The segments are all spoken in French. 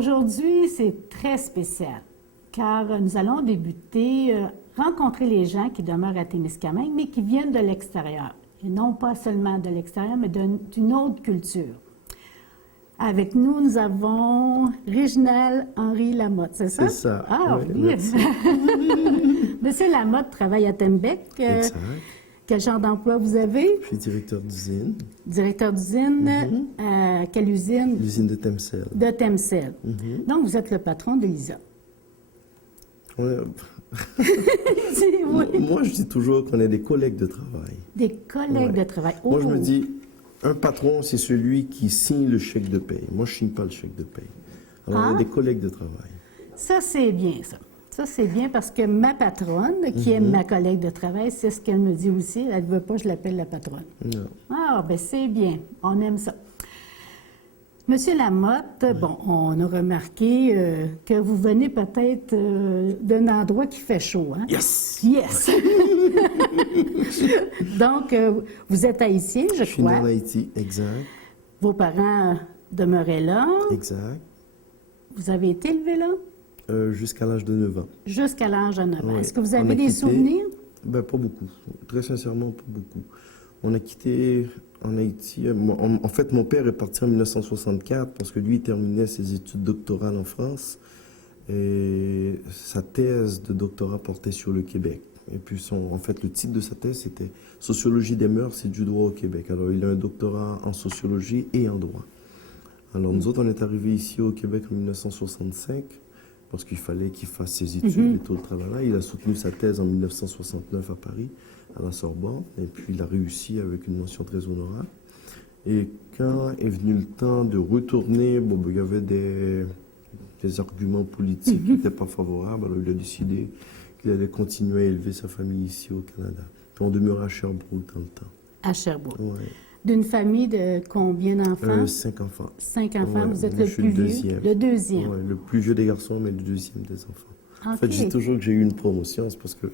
aujourd'hui, c'est très spécial, car nous allons débuter, rencontrer les gens qui demeurent à Témiscamingue, mais qui viennent de l'extérieur. Et non pas seulement de l'extérieur, mais d'une autre culture. Avec nous, nous avons Réginald Henri Lamotte, c'est ça? C'est ça. Ah oui. Monsieur Lamotte travaille à Tembec. Exact. Quel genre d'emploi vous avez? Je suis directeur d'usine. Directeur d'usine. Quelle usine? L'usine de Temsel. De Temsel. Donc, vous êtes le patron de Lisa. Ouais. Oui. Moi, je dis toujours qu'on est des collègues de travail. Des collègues de travail. Oh. Moi, je me dis, un patron, c'est celui qui signe le chèque de paye. Moi, je ne signe pas le chèque de paye. Alors, on est des collègues de travail. Ça, c'est bien, ça. Ça, c'est bien parce que ma patronne, qui est ma collègue de travail, c'est ce qu'elle me dit aussi. Elle ne veut pas que je l'appelle la patronne. Non. Ah, bien, c'est bien. On aime ça. Monsieur Lamotte, bon, on a remarqué que vous venez peut-être d'un endroit qui fait chaud, hein? Yes! Yes! Donc, vous êtes haïtien, je crois. Je suis né en Haïti, exact. Vos parents demeuraient là. Exact. Vous avez été élevé là? Jusqu'à l'âge de 9 ans. Jusqu'à l'âge de 9 ans. Ouais. Est-ce que vous On avez a des quitté- souvenirs? Ben, pas beaucoup. Très sincèrement, pas beaucoup. On a quitté en Haïti. En fait, mon père est parti en 1964 parce que lui, il terminait ses études doctorales en France. Et sa thèse de doctorat portait sur le Québec. Et puis, en fait, le titre de sa thèse, c'était « Sociologie des mœurs et du droit au Québec ». Alors, il a un doctorat en sociologie et en droit. Alors, nous autres, on est arrivés ici au Québec en 1965 parce qu'il fallait qu'il fasse ses études et tout le tralala. Il a soutenu sa thèse en 1969 à Paris, à la Sorbonne, et puis il a réussi avec une mention très honorable. Et quand est venu le temps de retourner, bon, ben, il y avait des arguments politiques qui n'étaient pas favorables, alors il a décidé qu'il allait continuer à élever sa famille ici au Canada. Puis on demeurait à Sherbrooke dans le temps. À Sherbrooke. Ouais. D'une famille de combien d'enfants? 5 enfants. 5 enfants. Ouais, Vous êtes moi, le je suis plus le vieux? deuxième. Le deuxième. Ouais, le plus vieux des garçons, mais le deuxième des enfants. En OK. fait, je dis toujours que j'ai eu une promotion, c'est parce que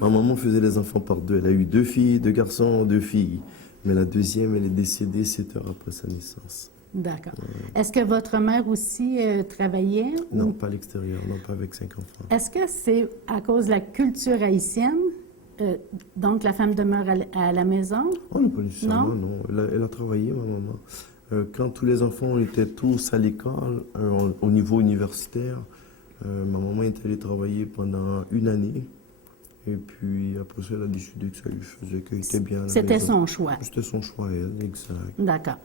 ma maman faisait les enfants par deux. Elle a eu 2 filles, 2 garçons, 2 filles. Mais la deuxième, elle est décédée 7 heures après sa naissance. D'accord. Est-ce que votre mère aussi travaillait? Non, ou- pas à l'extérieur, non, pas avec 5 enfants. Est-ce que c'est à cause de la culture haïtienne? Donc, la femme demeure à la maison? Oh non, pas nécessairement, non. Elle a travaillé, ma maman. Quand tous les enfants étaient tous à l'école, au niveau universitaire, ma maman est allée travailler pendant 1 année. Et puis après ça, elle a décidé que ça lui faisait qu'elle était bien à la C'était maison. son choix. C'était son choix, elle, exact. D'accord.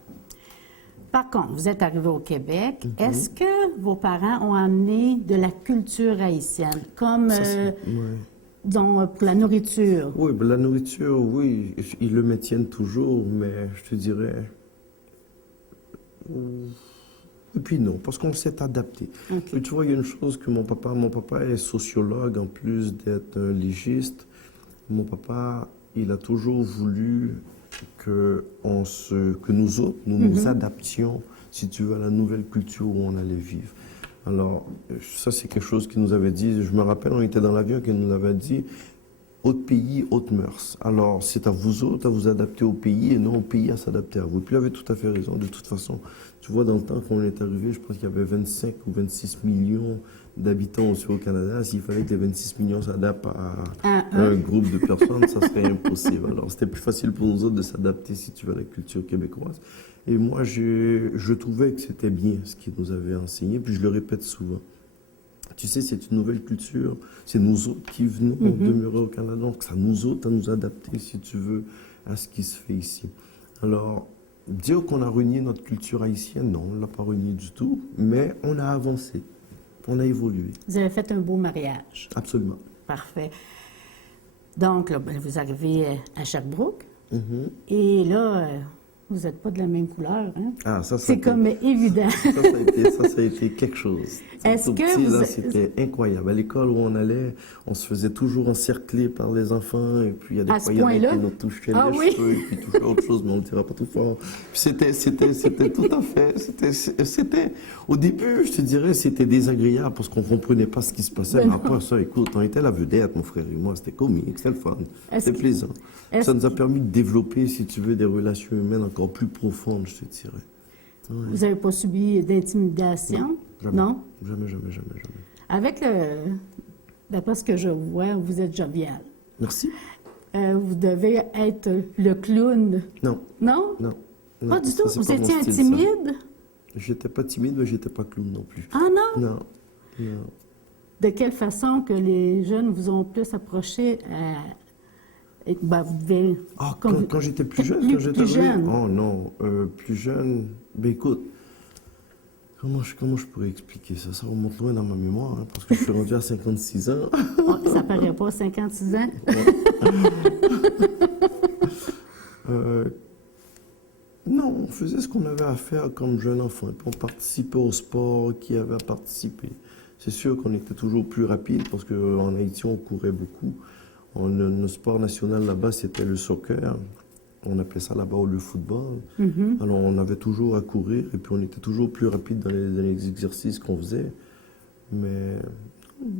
Par contre, vous êtes arrivé au Québec. Est-ce que vos parents ont amené de la culture haïtienne, comme Ouais. pour la nourriture? Oui, ben, la nourriture, oui, ils le maintiennent toujours, mais je te dirais... Et puis non, parce qu'on s'est adapté. OK. Et tu vois, il y a une chose que mon papa est sociologue en plus d'être un légiste. Mon papa, il a toujours voulu que nous autres, nous nous adaptions, si tu veux, à la nouvelle culture où on allait vivre. Alors, ça, c'est quelque chose qu'il nous avait dit. Je me rappelle, on était dans l'avion, qu'il nous avait dit, autre pays, autre mœurs. Alors, c'est à vous autres à vous adapter au pays et non au pays à s'adapter à vous. Et puis, il avait tout à fait raison. De toute façon, tu vois, dans le temps qu'on est arrivé, je pense qu'il y avait 25 ou 26 millions d'habitants aussi au Canada. S'il fallait que les 26 millions s'adaptent à un groupe de personnes, ça serait impossible. Alors, c'était plus facile pour nous autres de s'adapter, si tu veux, à la culture québécoise. Et moi, je trouvais que c'était bien ce qu'ils nous avaient enseigné, puis je le répète souvent. Tu sais, c'est une nouvelle culture, c'est nous autres qui venons demeurer au Canada, donc c'est à nous autres à nous adapter, si tu veux, à ce qui se fait ici. Alors, dire qu'on a renié notre culture haïtienne, non, on ne l'a pas renié du tout, mais on a avancé, on a évolué. Vous avez fait un beau mariage. Absolument. Parfait. Donc, là, ben, vous arrivez à Sherbrooke. Et là, vous n'êtes pas de la même couleur, hein? Ah, ça, C'est comme évident. Ça a été quelque chose. Est-ce Tout que petit, vous- là, c'était incroyable. À l'école où on allait, on se faisait toujours encercler par les enfants, et puis il y a des À ce fois, il y en a point-là? qui nous touchaient Ah les oui? cheveux, et puis touchaient autre chose, mais on ne dira pas tout fort. Puis c'était tout à fait, au début, je te dirais, c'était désagréable, parce qu'on ne comprenait pas ce qui se passait, Ben mais après ça, écoute, on était la vedette, mon frère et moi, c'était comique, c'était le fun, Est-ce c'était que- plaisant. est-ce Ça nous a permis de développer, si tu veux, des relations humaines encore plus profondes, je te dirais. Vous n'avez pas subi d'intimidation? Jamais. Non? Jamais, jamais, jamais, jamais. Avec d'après ce que je vois, vous êtes jovial. Merci. Vous devez être le clown. Non. Non? Non. Pas Non, du ça, tout. c'est Vous pas mon étiez style, ça. timide? J'étais pas timide, mais j'étais pas clown non plus. Ah non? Non. Non. De quelle façon que les jeunes vous ont plus approché vous devez... Ah, comme- quand j'étais plus jeune, Plus- quand j'étais plus jeune. Oh non, plus jeune. Ben écoute, comment je pourrais expliquer ça? Ça remonte loin dans ma mémoire, hein, parce que je suis rendu à 56 ans. Oh, ça paraît pas, 56 ans? Non, on faisait ce qu'on avait à faire comme jeune enfant. Puis on participait au sport qui avait à participer. C'est sûr qu'on était toujours plus rapide parce qu'en Haïti, on courait beaucoup. Notre sport national là-bas, c'était le soccer. On appelait ça là-bas le football. Alors on avait toujours à courir et puis on était toujours plus rapide dans les exercices qu'on faisait. Mais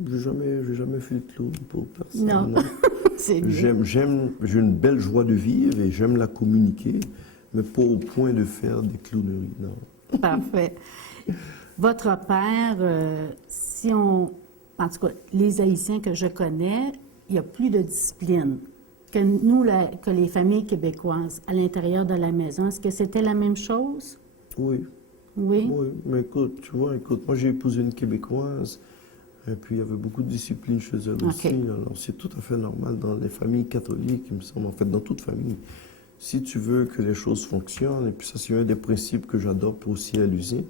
j'ai jamais fait le clown pour personne. Non. non. C'est bien. J'ai une belle joie de vivre et j'aime la communiquer, mais pas au point de faire des clowneries, non. Parfait. Votre père, en tout cas, les Haïtiens que je connais, il y a plus de discipline que nous, que les familles québécoises à l'intérieur de la maison. Est-ce que c'était la même chose? Oui, Oui? oui, mais écoute, tu vois, moi j'ai épousé une Québécoise, et puis il y avait beaucoup de discipline chez elle aussi. Ok. Alors c'est tout à fait normal dans les familles catholiques, il me semble, en fait dans toute famille. Si tu veux que les choses fonctionnent, et puis ça c'est un des principes que j'adopte aussi à l'usine,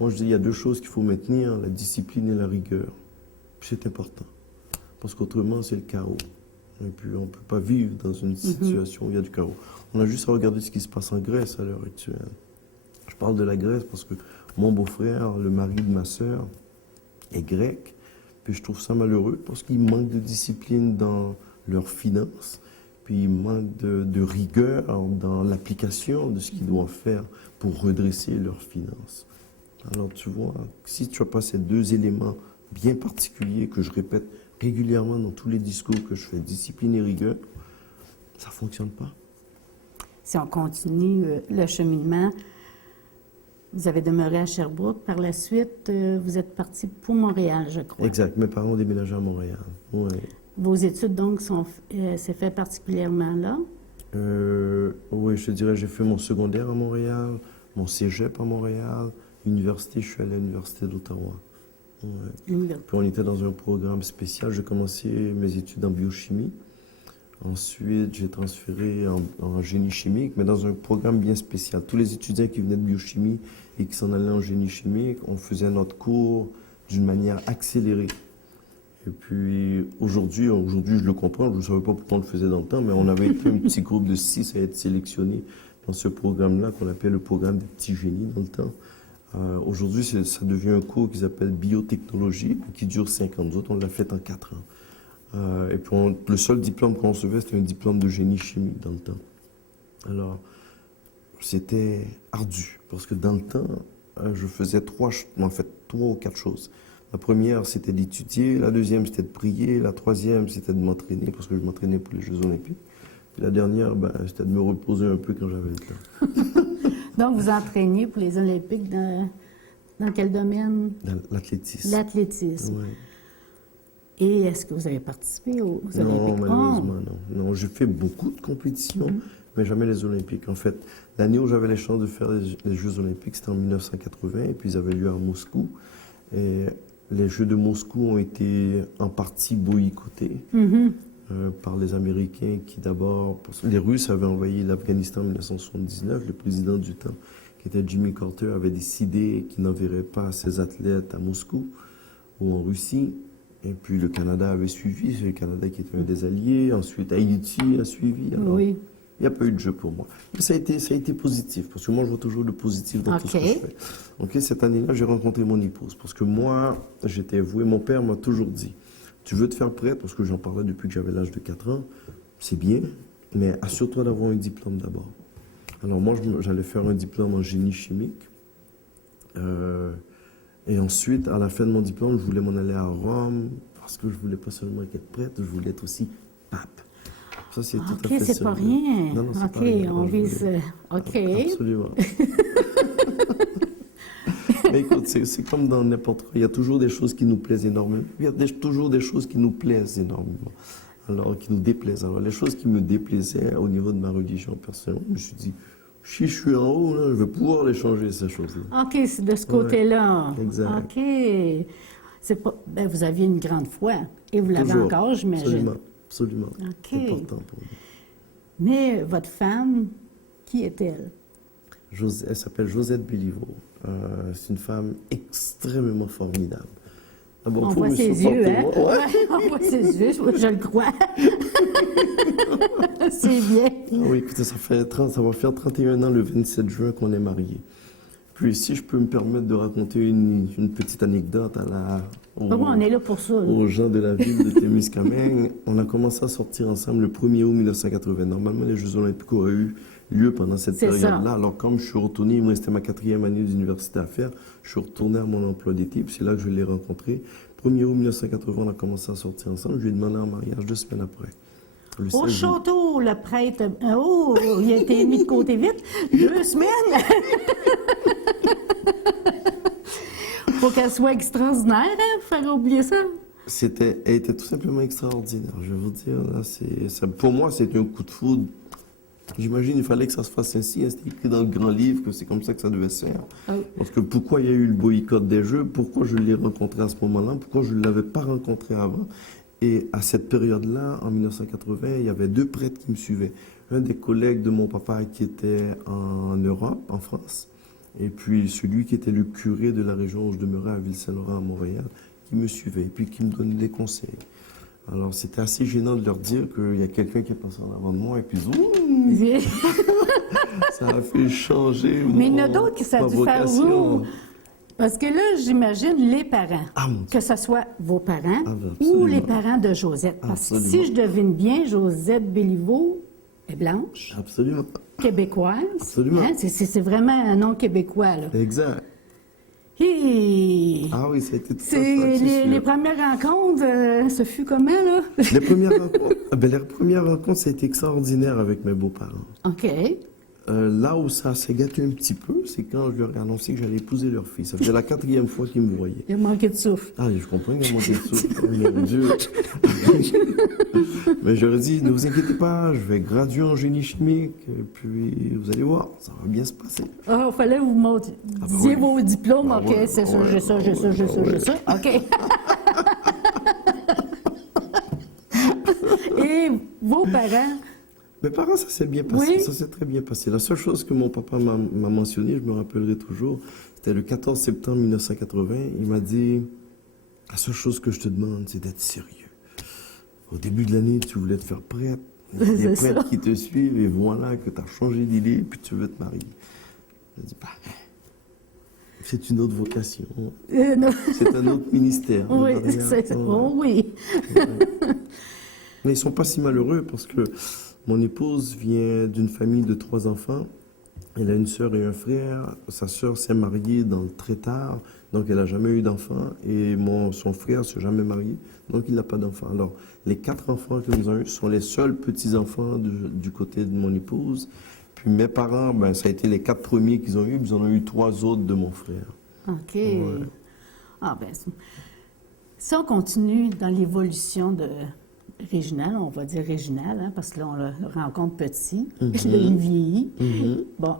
moi je dis il y a deux choses qu'il faut maintenir, la discipline et la rigueur. Puis c'est important, parce qu'autrement c'est le chaos. Et puis on ne peut pas vivre dans une situation où il y a du chaos. On a juste à regarder ce qui se passe en Grèce à l'heure actuelle. Je parle de la Grèce parce que mon beau-frère, le mari de ma sœur, est grec. Puis je trouve ça malheureux parce qu'il manque de discipline dans leurs finances. Puis il manque de rigueur dans l'application de ce qu'ils doivent faire pour redresser leurs finances. Alors tu vois, si tu n'as pas ces deux éléments bien particuliers que je répète régulièrement dans tous les discours que je fais, discipline et rigueur, ça ne fonctionne pas. Si on continue le cheminement, vous avez demeuré à Sherbrooke. Par la suite, vous êtes parti pour Montréal, je crois. Exact. Mes parents ont déménagé à Montréal. Ouais. Vos études, donc, s'est fait particulièrement là? Oui, je te dirais, j'ai fait mon secondaire à Montréal, mon cégep à Montréal, université, je suis allé à l'université d'Ottawa. Ouais. Puis on était dans un programme spécial. J'ai commencé mes études en biochimie. Ensuite, j'ai transféré en génie chimique, mais dans un programme bien spécial. Tous les étudiants qui venaient de biochimie et qui s'en allaient en génie chimique, on faisait notre cours d'une manière accélérée. Et puis aujourd'hui, je le comprends, je ne savais pas pourquoi on le faisait dans le temps, mais on avait été un petit groupe de 6 à être sélectionnés dans ce programme-là qu'on appelle le programme des petits génies dans le temps. Aujourd'hui, ça devient un cours qui s'appelle biotechnologie, qui dure 5 ans. Nous autres, on l'a fait en 4 ans. Et puis le seul diplôme qu'on recevait, c'était un diplôme de génie chimique dans le temps. Alors, c'était ardu, parce que dans le temps, je faisais 3 ou 4 choses. La première, c'était d'étudier. La deuxième, c'était de prier. La troisième, c'était de m'entraîner, parce que je m'entraînais pour les Jeux Olympiques. Puis la dernière, c'était de me reposer un peu quand j'avais le temps. Donc, vous entraîniez pour les Olympiques dans quel domaine? Dans l'athlétisme. L'athlétisme. Ouais. Et est-ce que vous avez participé aux Olympiques? Non, malheureusement, non. Non, j'ai fait beaucoup de compétitions, mais jamais les Olympiques. En fait, l'année où j'avais la chance de faire les Jeux Olympiques, c'était en 1980, et puis ils avaient lieu à Moscou. Et les Jeux de Moscou ont été en partie boycottés par les Américains qui d'abord... Les Russes avaient envahi l'Afghanistan en 1979. Le président du temps, qui était Jimmy Carter, avait décidé qu'il n'enverrait pas ses athlètes à Moscou ou en Russie. Et puis le Canada avait suivi, c'est le Canada qui était un des alliés. Ensuite, Haïti a suivi. Alors, Oui. il n'y a pas eu de jeu pour moi. Mais ça a été positif, parce que moi, je vois toujours le positif dans tout ce que je fais. Donc, cette année-là, j'ai rencontré mon épouse, parce que moi, j'étais voué. Mon père m'a toujours dit, tu veux te faire prêtre, parce que j'en parlais depuis que j'avais l'âge de 4 ans, c'est bien, mais assure-toi d'avoir un diplôme d'abord. Alors moi, j'allais faire un diplôme en génie chimique. Et ensuite, à la fin de mon diplôme, je voulais m'en aller à Rome, parce que je voulais pas seulement être prêtre, je voulais être aussi pape. Ça, c'est tout à fait c'est pas rien. Non, c'est OK, pas rien. on vise... OK. Absolument. Mais écoute, c'est comme dans n'importe quoi. Il y a toujours des choses qui nous plaisent énormément. Il y a toujours des choses qui nous plaisent énormément. Alors, qui nous déplaisent. Alors, les choses qui me déplaisaient au niveau de ma religion personnelle, je me suis dit, si je suis en haut, là, je vais pouvoir les changer, ces choses-là. OK, c'est de ce côté-là. exact. OK. C'est pas... Ben, vous aviez une grande foi. Et vous l'avez Toujours. encore, j'imagine. Absolument. Absolument. OK. C'est important pour moi. Mais votre femme, qui est-elle? Elle s'appelle Josette Béliveau. C'est une femme extrêmement formidable. D'abord, On tout voit me ses supporte yeux, hein? moi. Ouais. Ouais, on voit ses yeux, je le crois. C'est bien. Ah oui, écoutez, ça va faire 31 ans le 27 juin qu'on est mariés. Puis si je peux me permettre de raconter une petite anecdote Ah oui, on est là pour ça. Là. aux gens de la ville de Témiscamingue, on a commencé à sortir ensemble le 1er août 1980. Normalement, les Jeux olympiques auraient eu lieu pendant cette C'est ça. période-là. Alors, comme je suis retourné, il me restait ma 4e année d'université à faire, je suis retourné à mon emploi d'été, puis c'est là que je l'ai rencontré. 1er août 1980, on a commencé à sortir ensemble. Je lui ai demandé en mariage 2 semaines après. Le Au 16 juillet. château, le prêtre... Oh, il a été mis de côté vite. 2 semaines. Faut qu'elle soit extraordinaire, hein, pour faire oublier ça. Elle était tout simplement extraordinaire, je vais vous dire. Là, pour moi, c'était un coup de foudre. J'imagine il fallait que ça se fasse ainsi. Hein, c'était écrit dans le grand livre que c'est comme ça que ça devait se faire. Ah oui. Parce que pourquoi il y a eu le boycott des Jeux? Pourquoi je l'ai rencontré à ce moment-là? Pourquoi je ne l'avais pas rencontré avant? Et à cette période-là, en 1980, il y avait 2 prêtres qui me suivaient. Un des collègues de mon papa qui était en Europe, en France, et puis celui qui était le curé de la région où je demeurais à Ville-Saint-Laurent, à Montréal, qui me suivait et puis qui me donnait des conseils. Alors, c'était assez gênant de leur dire qu'il y a quelqu'un qui est passé en avant de moi et puis ça a fait changer Mais il y en a d'autres qui ça a ma dû faire vocation. vous. Parce que là, j'imagine les parents, Ah, mon Dieu. que ce soit vos parents Ah, ben, ou absolument. les parents de Josette. Parce que Absolument. si je devine bien, Josette Béliveau est blanche, Absolument. québécoise. Absolument. Hein? C'est vraiment un nom québécois, là. Exact. Et Ah oui, ça a été tout ça. c'est c'est sûr. les premières rencontres, ce fut comment, là? Les premières rencontres, les premières rencontres, ça a été extraordinaire avec mes beaux-parents. OK. Là où ça s'est gâté un petit peu, c'est quand je leur ai annoncé que j'allais épouser leur fille. Ça faisait la 4e fois qu'ils me voyaient. Il a manqué de souffle. Ah, je comprends qu'il y a manqué de souffle. Oh, mon Dieu. Mais je leur ai dit, ne vous inquiétez pas, je vais graduer en génie chimique, et puis vous allez voir, ça va bien se passer. Ah, il fallait vous montrer. bah Disiez oui. vos diplômes, Ah OK, ouais, c'est ça, ouais, j'ai ça, j'ai ça, j'ai ça, j'ai ça. OK. Et vos parents, Mes parents, ça s'est bien passé, Oui. ça s'est très bien passé. La seule chose que mon papa m'a mentionné, je me rappellerai toujours, c'était le 14 septembre 1980. Il m'a dit, la seule chose que je te demande, c'est d'être sérieux. Au début de l'année, tu voulais te faire prêtre. Il y a des C'est prêtres ça. qui te suivent et voilà que tu as changé d'idée puis tu veux te marier. Je dis, bah, c'est une autre vocation. non. C'est un autre ministère. le Oui, mariage. c'est ça. Ouais. Oh oui. Mais ils ne sont pas si malheureux parce que mon épouse vient d'une famille de 3 enfants. Elle a une sœur et un frère. Sa sœur s'est mariée très tard, donc elle n'a jamais eu d'enfant. Et son frère ne s'est jamais marié, donc il n'a pas d'enfant. Alors, les 4 enfants que nous avons eus sont les seuls petits-enfants du côté de mon épouse. Puis mes parents, ben, ça a été les 4 premiers qu'ils ont eus, puis ils en ont eu 3 autres de mon frère. OK. Ah, ben, si on continue dans l'évolution de Réginal, on va dire Réginal, hein, parce que là, on le rencontre petit, là, il vieillit. Bon,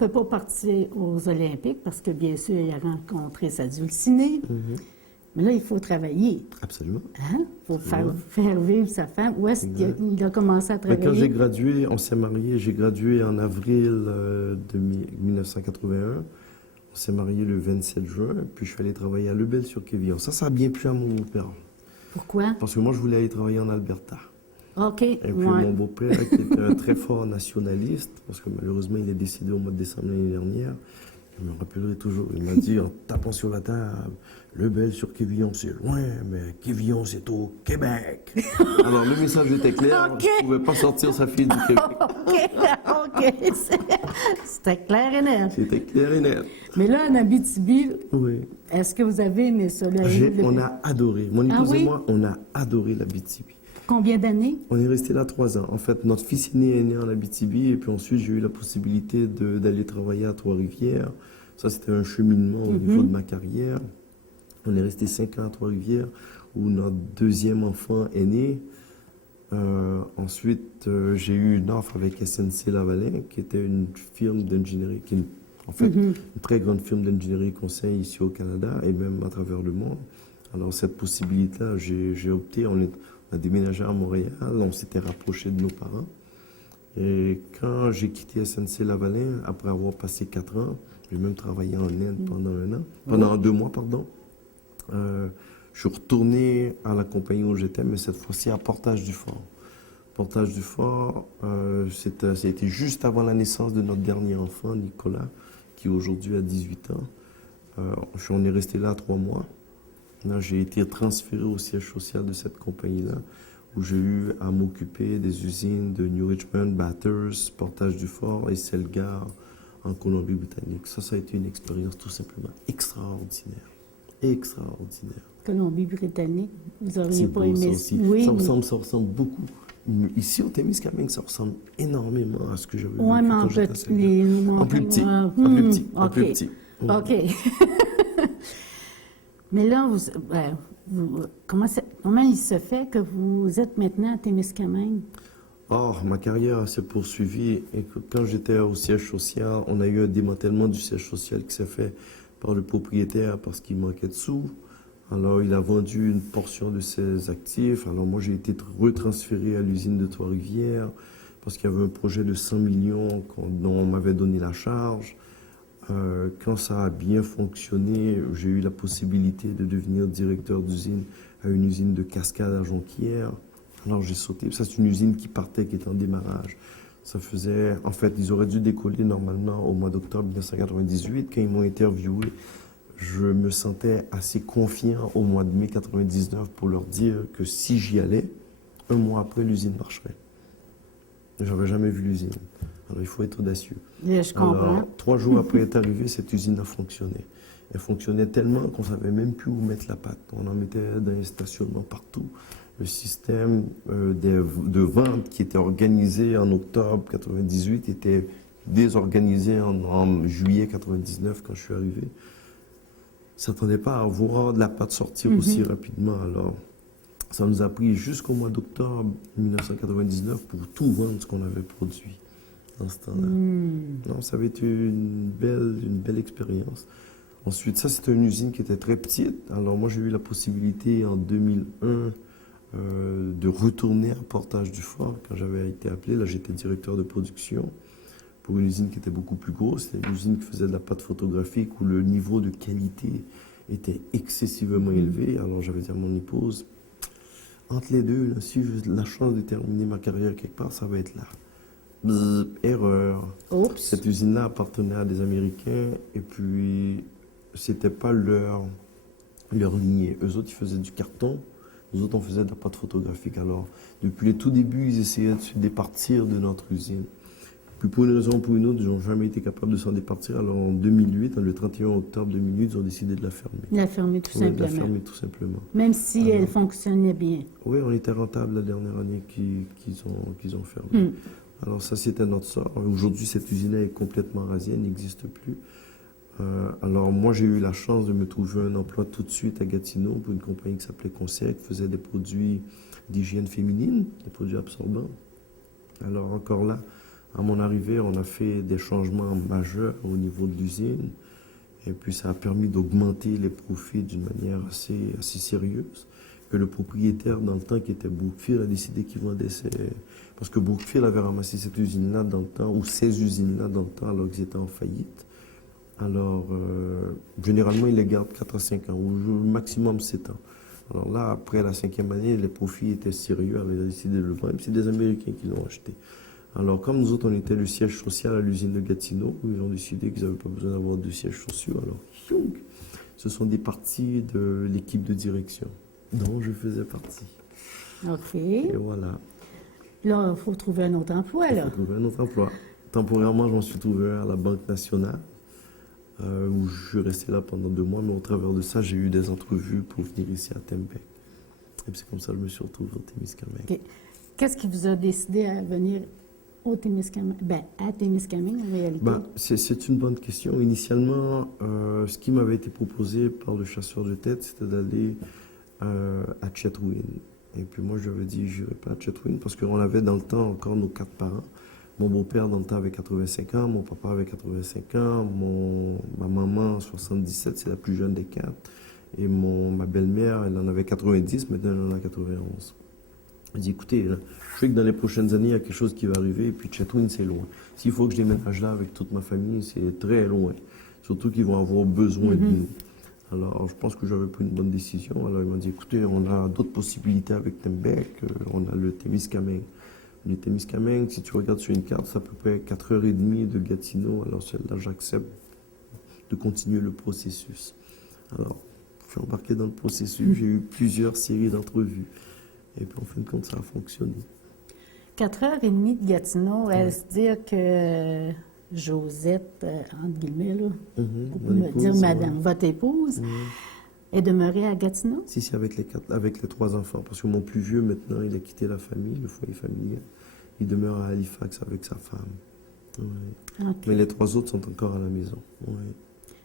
ne peut pas partir aux Olympiques parce que, bien sûr, il a rencontré sa dulcinée. Mais là, il faut travailler. Absolument. Hein? Il faut faire vivre sa femme. Où est-ce qu'il a commencé à Ben, travailler? quand j'ai gradué, on s'est marié. J'ai gradué en avril de 1981. On s'est marié le 27 juin, puis je suis allé travailler à Lebel-sur-Quévillon. Ça a bien plu à mon beau-père. Pourquoi? Parce que moi, je voulais aller travailler en Alberta. OK. Et puis mon beau-père, qui était un très fort nationaliste, parce que malheureusement, il est décédé au mois de décembre l'année dernière, je me rappellerai toujours, il m'a dit en tapant sur la table, Lebel-sur-Quévillon, c'est loin, mais Quévillon, c'est au Québec. Alors, le message était clair, OK. je ne pouvais pas sortir sa fille du Québec. OK. C'était clair et net. C'était clair et net. Mais là, en Abitibi, Oui. est-ce que vous avez aimé ça? Là, On a adoré. Mon épouse oui? et moi, on a adoré l'Abitibi. Combien d'années? On est resté là 3 ans. En fait, notre fils aîné est né en Abitibi et puis ensuite, j'ai eu la possibilité d'aller travailler à Trois-Rivières. Ça, c'était un cheminement au niveau de ma carrière. On est resté 5 ans à Trois-Rivières, où notre deuxième enfant est né. Ensuite, j'ai eu une offre avec SNC-Lavalin, qui était une firme d'ingénierie, en fait, une très grande firme d'ingénierie conseil ici au Canada et même à travers le monde. Alors, cette possibilité-là, j'ai opté. On a déménagé à Montréal, on s'était rapproché de nos parents. Et quand j'ai quitté SNC-Lavalin, après avoir passé 4 ans, j'ai même travaillé en Inde pendant 2 mois, pardon. Je suis retourné à la compagnie où j'étais, mais cette fois-ci à Portage du Fort. Portage du Fort, ça a été juste avant la naissance de notre dernier enfant, Nicolas, qui aujourd'hui a 18 ans. On est resté là 3 mois. Là, j'ai été transféré au siège social de cette compagnie-là, où j'ai eu à m'occuper des usines de New Richmond, Bathurst, Portage du Fort et Selgar en Colombie-Britannique. Ça a été une expérience tout simplement extraordinaire. Extraordinaire. Colombie-Britannique, vous auriez C'est pas beau, ça aimé aussi. Oui, Ça ressemble beaucoup. Ici, au Témiscamingue, ça ressemble énormément à ce que j'avais vécu mais quand j'étais à Selgar. En plus petit, en plus petit. OK. Mais là, comment il se fait que vous êtes maintenant à Témiscamingue? Or, ma carrière s'est poursuivie et quand j'étais au siège social, on a eu un démantèlement du siège social qui s'est fait par le propriétaire parce qu'il manquait de sous. Alors, il a vendu une portion de ses actifs. Alors, moi, j'ai été retransféré à l'usine de Trois-Rivières parce qu'il y avait un projet de 100 millions dont on m'avait donné la charge. Quand ça a bien fonctionné, j'ai eu la possibilité de devenir directeur d'usine à une usine de Cascade à Jonquière. Alors j'ai sauté. Ça, c'est une usine qui partait, qui était en démarrage. Ça faisait... En fait, ils auraient dû décoller normalement au mois d'octobre 1998. Quand ils m'ont interviewé, je me sentais assez confiant au mois de mai 1999 pour leur dire que si j'y allais, 1 mois après, l'usine marcherait. J'avais jamais vu l'usine. Alors, il faut être audacieux. Je comprends. Alors, 3 jours après être arrivé, cette usine a fonctionné. Elle fonctionnait tellement qu'on ne savait même plus où mettre la patte. On en mettait dans les stationnements partout. Le système de vente qui était organisé en octobre 98 était désorganisé en juillet 99 quand je suis arrivé. On ne s'attendait pas à voir de la pâte sortir aussi rapidement. Alors, ça nous a pris jusqu'au mois d'octobre 1999 pour tout vendre ce qu'on avait produit dans ce temps-là. Non, ça avait été une belle expérience. Ensuite, ça, c'était une usine qui était très petite. Alors, moi, j'ai eu la possibilité en 2001 de retourner à Portage du Fort quand j'avais été appelé. Là, j'étais directeur de production pour une usine qui était beaucoup plus grosse. C'était une usine qui faisait de la pâte photographique où le niveau de qualité était excessivement élevé. Alors, j'avais dit à mon épouse, entre les deux, là, si j'ai la chance de terminer ma carrière quelque part, ça va être là. Bzz, erreur. Oups. Cette usine-là appartenait à des Américains et puis c'était pas leur lignée. Eux autres, ils faisaient du carton. Nous autres, on faisait de la pâte photographique. Alors, depuis le tout début, ils essayaient de se départir de notre usine. Puis pour une raison ou pour une autre, ils n'ont jamais été capables de s'en départir. Alors en 2008, le 31 octobre 2008, ils ont décidé de la fermer. La fermer tout Oui, de simplement. la fermer tout simplement. Même si elle fonctionnait bien. Oui, on était rentable la dernière année qu'ils ont fermé. Alors ça, c'était notre sort. Aujourd'hui, cette usine est complètement rasée, elle n'existe plus. Alors moi, j'ai eu la chance de me trouver un emploi tout de suite à Gatineau pour une compagnie qui s'appelait Conseil, qui faisait des produits d'hygiène féminine, des produits absorbants. Alors encore là, à mon arrivée, on a fait des changements majeurs au niveau de l'usine. Et puis ça a permis d'augmenter les profits d'une manière assez sérieuse. Que le propriétaire, dans le temps, qui était Brookfield, a décidé qu'il vendait ses... Parce que Brookfield avait ramassé cette usine-là dans le temps, ou ces usines-là dans le temps, alors qu'ils étaient en faillite. Alors, généralement, ils les gardent 4 à 5 ans, ou maximum 7 ans. Alors là, après la 5e année, les profits étaient sérieux, alors ils ont décidé de le vendre. C'est des Américains qui l'ont acheté. Alors, comme nous autres, on était le siège social à l'usine de Gatineau, où ils ont décidé qu'ils n'avaient pas besoin d'avoir 2 sièges sociaux. Alors, ce sont des parties de l'équipe de direction dont je faisais partie. OK. Et voilà. Là, il faut trouver un autre emploi, Il là. faut trouver un autre emploi. Temporairement, je m'en suis trouvé à la Banque nationale, où je suis resté là pendant 2 mois, mais au travers de ça, j'ai eu des entrevues pour venir ici à Tembec. Et c'est comme ça que je me suis retrouvé au Témiscamingue. OK. Qu'est-ce qui vous a décidé à venir au Témiscamingue, à Témiscamingue en réalité? Ben, c'est une bonne question. Initialement, ce qui m'avait été proposé par le chasseur de tête, c'était d'aller à Chetwin. Et puis moi, je lui avais dit, je n'irai pas à Chetwin parce qu'on avait dans le temps encore nos 4 parents. Mon beau-père, dans le temps, avait 85 ans, mon papa avait 85 ans, ma maman, 77, c'est la plus jeune des 4. Et ma belle-mère, elle en avait 90, maintenant elle en a 91. Je dis, écoutez, là, je sais que dans les prochaines années, il y a quelque chose qui va arriver, et puis Chetwin, c'est loin. S'il faut que je déménage là avec toute ma famille, c'est très loin. Surtout qu'ils vont avoir besoin de nous. Alors, je pense que j'avais pris une bonne décision. Alors, ils m'ont dit, écoutez, on a d'autres possibilités avec Tembec, on a le Témiscamingue. Le Témiscamingue, si tu regardes sur une carte, c'est à peu près 4h30 de Gatineau. Alors, celle-là, j'accepte de continuer le processus. Alors, je suis embarqué dans le processus, j'ai eu plusieurs séries d'entrevues. Et puis, en fin de compte, ça a fonctionné. 4h30 de Gatineau, est-ce dire que Josette, entre guillemets, là, on peut me dire madame, votre épouse, est demeurée à Gatineau? Si, c'est avec les 3 enfants. Parce que mon plus vieux, maintenant, il a quitté la famille, le foyer familial. Il demeure à Halifax avec sa femme. Ouais. Okay. Mais les 3 autres sont encore à la maison. Ouais.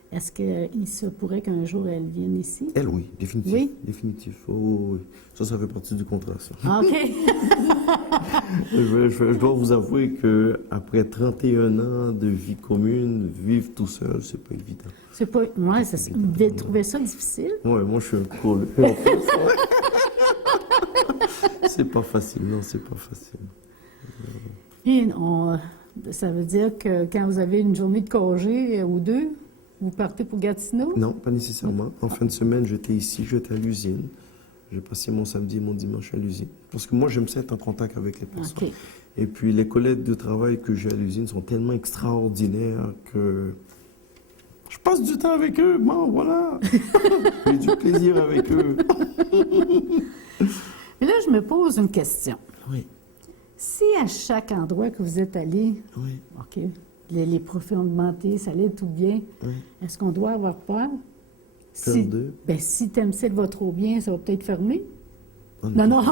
Est-ce qu'il se pourrait qu'un jour elle vienne ici? Elle, oui, définitif. Oui? Définitif. Oh, oui. Ça fait partie du contrat, ça. OK. je dois vous avouer qu'après 31 ans de vie commune, vivre tout seul, c'est pas évident. C'est pas... Moi, vous devez trouver ça difficile? Oui, moi, je suis un cool. C'est pas facile, non, c'est pas facile. Et ça veut dire que quand vous avez une journée de congé ou 2, vous partez pour Gatineau? Non, pas nécessairement. En fin de semaine, j'étais ici, j'étais à l'usine. J'ai passé mon samedi et mon dimanche à l'usine. Parce que moi, j'aime ça être en contact avec les personnes. Okay. Et puis, les collègues de travail que j'ai à l'usine sont tellement extraordinaires que je passe du temps avec eux. Bon, voilà. J'ai du plaisir avec eux. Mais là, je me pose une question. Oui. Si à chaque endroit que vous êtes allé, Oui. OK, les profits ont augmenté, ça allait tout bien, Oui. est-ce qu'on doit avoir peur? Peur de? Si TEMCEL va trop bien, ça va peut-être fermer? Oh, Non.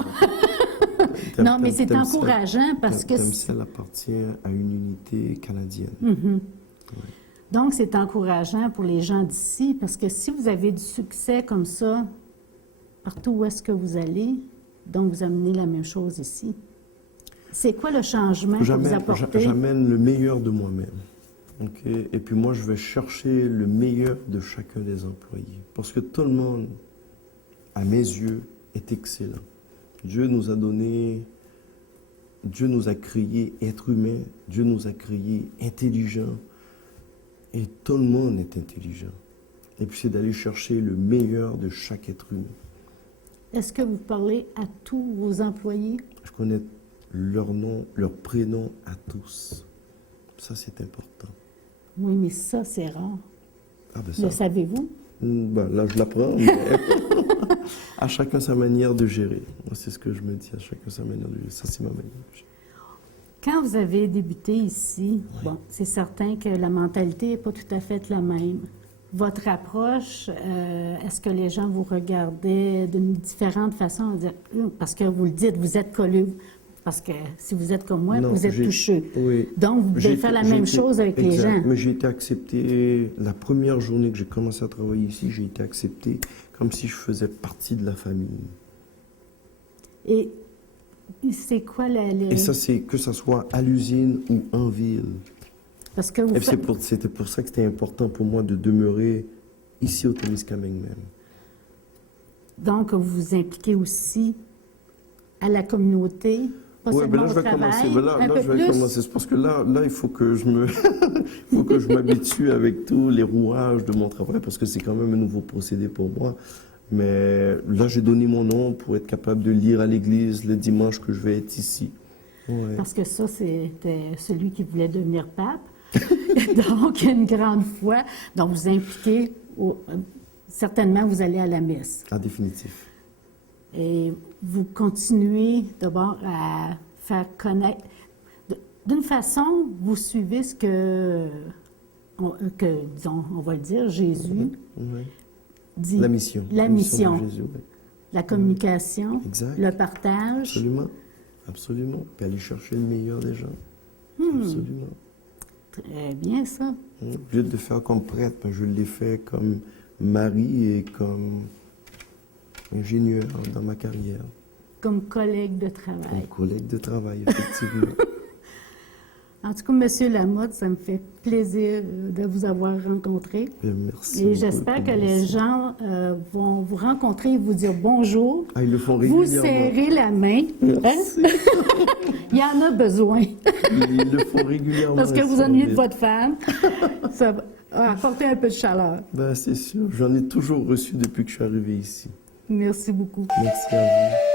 Non, mais c'est TEMCEL encourageant parce que... TEMCEL appartient à une unité canadienne. Donc, c'est encourageant pour les gens d'ici parce que si vous avez du succès comme ça, partout où est-ce que vous allez, donc vous amenez la même chose ici. C'est quoi le changement que vous apportez? J'amène le meilleur de moi-même. Okay? Et puis moi, je vais chercher le meilleur de chacun des employés. Parce que tout le monde, à mes yeux, est excellent. Dieu nous a créés êtres humains, Dieu nous a créés intelligents. Et tout le monde est intelligent. Et puis c'est d'aller chercher le meilleur de chaque être humain. Est-ce que vous parlez à tous vos employés? Je connais leur nom, leur prénom à tous. Ça, c'est important. Oui, mais ça, c'est rare. Ah ben Le ça, savez-vous? ben, là, je l'apprends. Mais à chacun sa manière de gérer. Moi, c'est ce que je me dis, à chacun sa manière de gérer. Ça, c'est ma manière de gérer. Quand vous avez débuté ici, Oui. bon, c'est certain que la mentalité n'est pas tout à fait la même. Votre approche, est-ce que les gens vous regardaient d'une différente façon? Parce que vous le dites, vous êtes collé. Parce que si vous êtes comme moi, Non, vous êtes touché. Oui. Donc, vous devez faire la même chose avec les gens. Mais j'ai été accepté, la première journée que j'ai commencé à travailler ici, j'ai été accepté comme si je faisais partie de la famille. Et c'est quoi Et ça, c'est que ça soit à l'usine ou en ville. Parce que vous faites... C'était pour ça que c'était important pour moi de demeurer ici au Témiscamingue même. Donc, vous vous impliquez aussi à la communauté, pas Oui, seulement là, au je vais travail, commencer. un peu Je vais plus. commencer. C'est parce que là, il faut que je me, faut que je m'habitue avec tous les rouages de mon travail, parce que c'est quand même un nouveau procédé pour moi. Mais là, j'ai donné mon nom pour être capable de lire à l'église le dimanche que je vais être ici. Ouais. Parce que ça, c'était celui qui voulait devenir pape. Donc, une grande foi. Donc, vous impliquez, certainement, vous allez à la messe. Ah, définitif. Et vous continuez d'abord à faire connaître. D'une façon, vous suivez ce disons, on va le dire, Jésus Oui. dit. La mission. La mission. De Jésus, oui. La communication, Exact. le partage. Absolument. Absolument. Puis aller chercher le meilleur des gens. Absolument. Très bien, ça. Au lieu de le faire comme prêtre, ben, je l'ai fait comme mari et comme ingénieur dans ma carrière. Comme collègue de Comme travail. collègue de travail, effectivement. En tout cas, Monsieur Lamotte, ça me fait plaisir de vous avoir rencontré. Ben, merci Et beaucoup, j'espère que merci. les gens vont vous rencontrer et vous dire bonjour. Ah, ils le font Vous régulièrement. serrez la main. Merci. Il y en a besoin. Ils le font régulièrement. Parce que ils vous sont ennuyez de bien. votre femme. Ça va apporter un peu de chaleur. Ben, c'est sûr, j'en ai toujours reçu depuis que je suis arrivé ici. Merci beaucoup. Merci à vous.